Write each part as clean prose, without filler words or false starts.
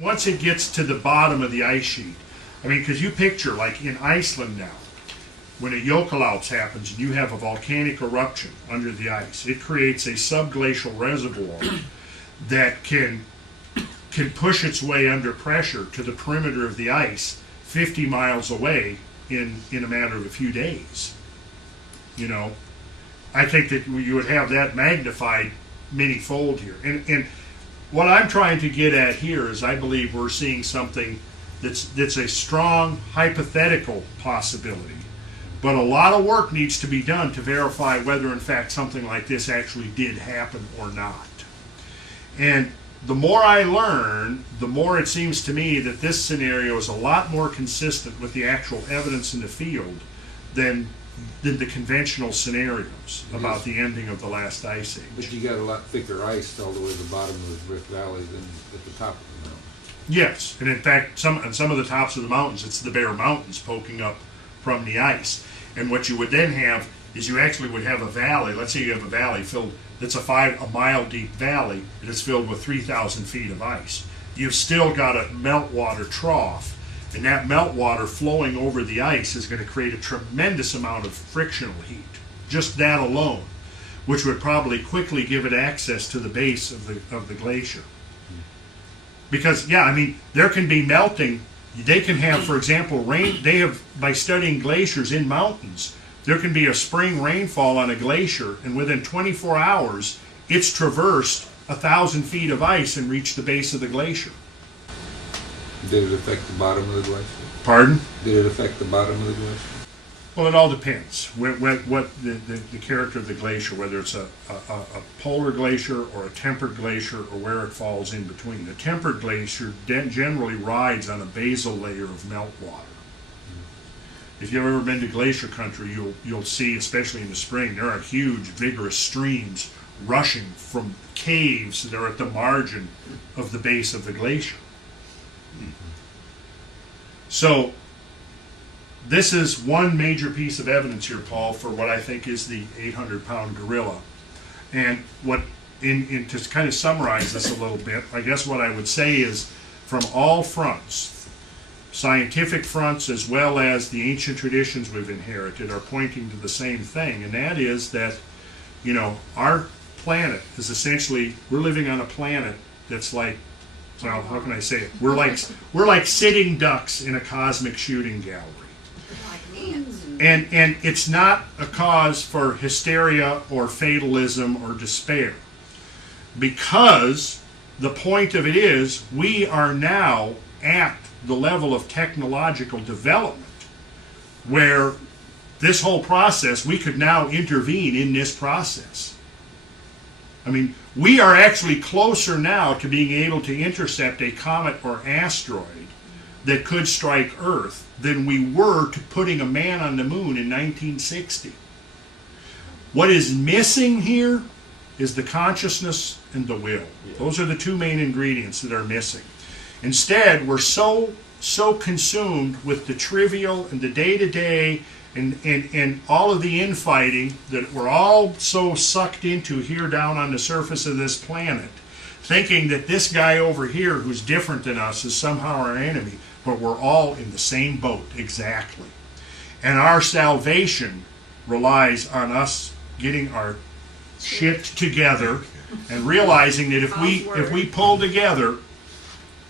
once it gets to the bottom of the ice sheet, I mean, because you picture, like in Iceland now, when a Jökulhlaups happens and you have a volcanic eruption under the ice, it creates a sub-glacial reservoir that can push its way under pressure to the perimeter of the ice 50 miles away in a matter of a few days. You know, I think that you would have that magnified many-fold here. And what I'm trying to get at here is I believe we're seeing something that's a strong hypothetical possibility. But a lot of work needs to be done to verify whether in fact something like this actually did happen or not. And the more I learn, the more it seems to me that this scenario is a lot more consistent with the actual evidence in the field than the conventional scenarios about the ending of the last ice age. But you got a lot thicker ice all the way to the bottom of the Rift Valley than at the top of the mountain. Yes, and in fact, on some of the tops of the mountains, it's the bare mountains poking up from the ice. And what you would then have is you actually would have a valley. Let's say you have a valley filled, that's a mile deep valley, and it's filled with 3,000 feet of ice. You've still got a meltwater trough, and that meltwater flowing over the ice is going to create a tremendous amount of frictional heat, just that alone, which would probably quickly give it access to the base of the glacier. Because, yeah, I mean, there can be melting. They can have, for example, rain. They have, by studying glaciers in mountains, there can be a spring rainfall on a glacier, and within 24 hours, it's traversed 1,000 feet of ice and reached the base of the glacier. Did it affect the bottom of the glacier? Pardon? Did it affect the bottom of the glacier? Well, it all depends. What the character of the glacier, whether it's a polar glacier or a temperate glacier or where it falls in between. The temperate glacier generally rides on a basal layer of meltwater. If you've ever been to glacier country, you'll see, especially in the spring, there are huge, vigorous streams rushing from caves that are at the margin of the base of the glacier. So this is one major piece of evidence here, Paul, for what I think is the 800-pound gorilla. And what, to kind of summarize this a little bit, I guess what I would say is, from all fronts, scientific fronts as well as the ancient traditions we've inherited are pointing to the same thing, and that is that, you know, our planet is essentially, we're living on a planet that's like, well, how can I say it? We're like sitting ducks in a cosmic shooting gallery. And it's not a cause for hysteria or fatalism or despair, because the point of it is we are now at the level of technological development where this whole process, we could now intervene in this process. I mean, we are actually closer now to being able to intercept a comet or asteroid that could strike Earth than we were to putting a man on the moon in 1960. What is missing here is the consciousness and the will. Those are the two main ingredients that are missing. Instead, we're so consumed with the trivial and the day-to-day and all of the infighting that we're all so sucked into here down on the surface of this planet, thinking that this guy over here who's different than us is somehow our enemy, but we're all in the same boat exactly. And our salvation relies on us getting our shit together and realizing that if we pull together,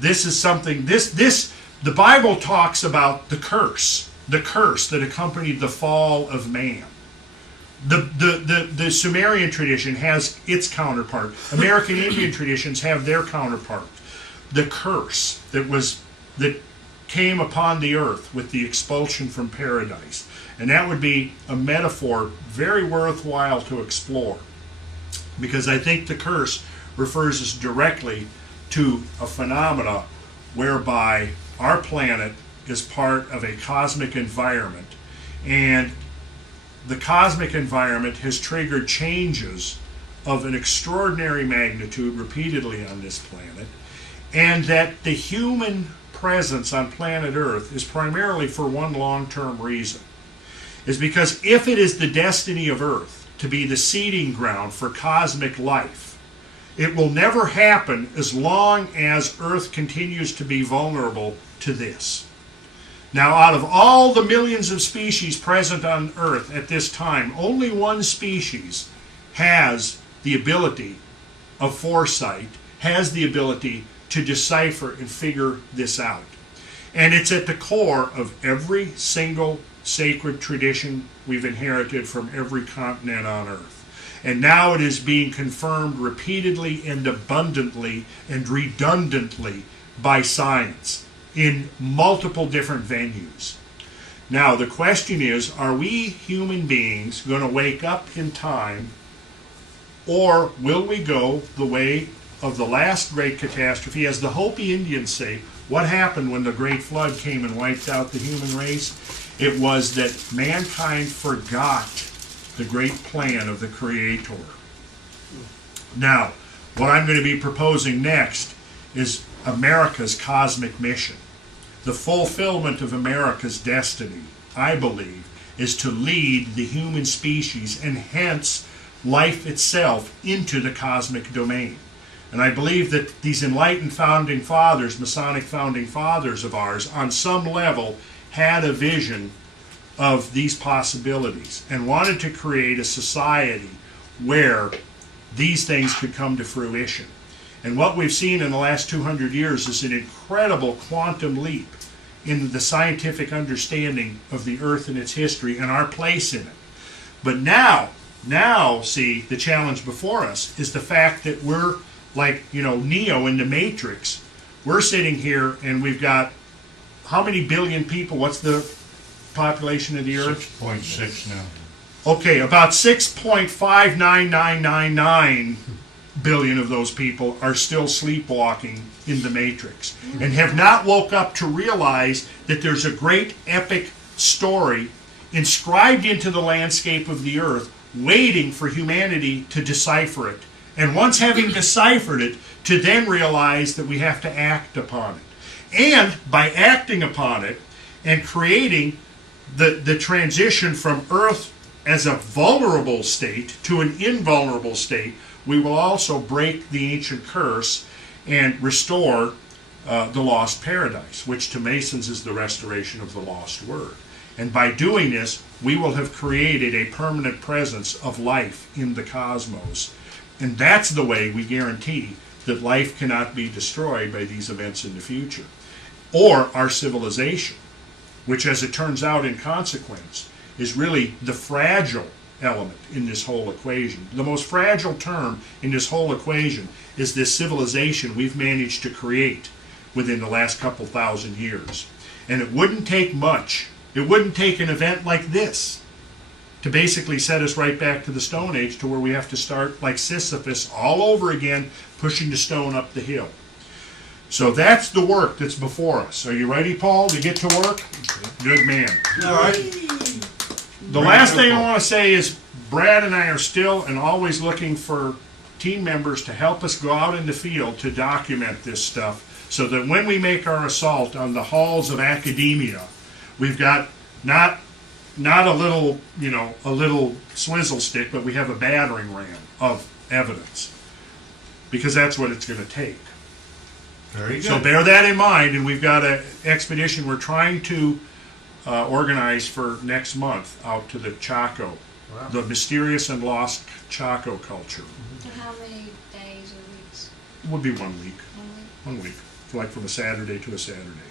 this is something, the Bible talks about the curse that accompanied the fall of man. The Sumerian tradition has its counterpart. American Indian traditions have their counterpart. The curse that came upon the earth with the expulsion from paradise. And that would be a metaphor very worthwhile to explore, because I think the curse refers us directly to a phenomena whereby our planet is part of a cosmic environment, and the cosmic environment has triggered changes of an extraordinary magnitude repeatedly on this planet, and that the human presence on planet Earth is primarily for one long-term reason, is because if it is the destiny of Earth to be the seeding ground for cosmic life, It will never happen as long as Earth continues to be vulnerable to this. Now, out of all the millions of species present on Earth at this time, only one species has the ability of foresight, has the ability to decipher and figure this out. And it's at the core of every single sacred tradition we've inherited from every continent on Earth. And now it is being confirmed repeatedly and abundantly and redundantly by science in multiple different venues. Now the question is, are we human beings going to wake up in time, or will we go the way of the last great catastrophe? As the Hopi Indians say, what happened when the Great Flood came and wiped out the human race? It was that mankind forgot the great plan of the Creator. Now, what I'm going to be proposing next is America's cosmic mission. The fulfillment of America's destiny, I believe, is to lead the human species and hence life itself into the cosmic domain. And I believe that these enlightened founding fathers, Masonic founding fathers of ours, on some level had a vision of these possibilities and wanted to create a society where these things could come to fruition. And what we've seen in the last 200 years is an incredible quantum leap in the scientific understanding of the Earth and its history and our place in it. But now, see, the challenge before us is the fact that we're like, Neo in the Matrix. We're sitting here and we've got how many billion people? What's the population of the Earth? 6.6 now. Okay, about 6.59999 billion of those people are still sleepwalking in the Matrix and have not woke up to realize that there's a great epic story inscribed into the landscape of the Earth waiting for humanity to decipher it. And once having deciphered it, to then realize that we have to act upon it. And by acting upon it and creating the transition from Earth as a vulnerable state to an invulnerable state, we will also break the ancient curse and restore the lost paradise, which to Masons is the restoration of the lost word. And by doing this, we will have created a permanent presence of life in the cosmos. And that's the way we guarantee that life cannot be destroyed by these events in the future. Or our civilization, which, as it turns out in consequence, is really the fragile element in this whole equation. The most fragile term in this whole equation is this civilization we've managed to create within the last couple thousand years. And it wouldn't take much. It wouldn't take an event like this to basically set us right back to the Stone Age, to where we have to start like Sisyphus all over again, pushing the stone up the hill. So that's the work that's before us. Are you ready, Paul, to get to work? Good man. All right. The last thing I want to say is Brad and I are still and always looking for team members to help us go out in the field to document this stuff, so that when we make our assault on the halls of academia, we've got not a little, a little swizzle stick, but we have a battering ram of evidence, because that's what it's going to take. Very good. So bear that in mind, and we've got an expedition we're trying to organize for next month out to the Chaco, Wow. the mysterious and lost Chaco culture. So how many days or weeks? It would be 1 week. 1 week, like from a Saturday to a Saturday.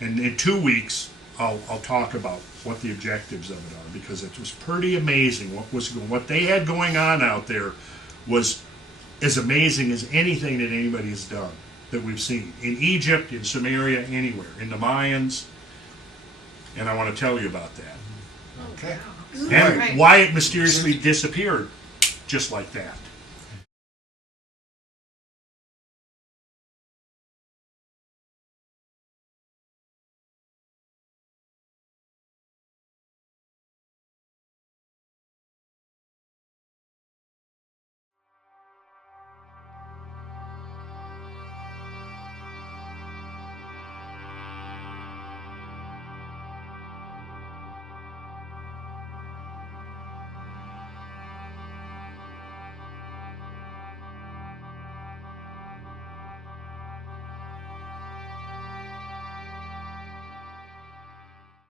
And in 2 weeks, I'll talk about what the objectives of it are, because it was pretty amazing what they had going on out there was as amazing as anything that anybody has done that we've seen in Egypt, in Sumeria, anywhere, in the Mayans, and I want to tell you about that Okay. and why it mysteriously disappeared just like that.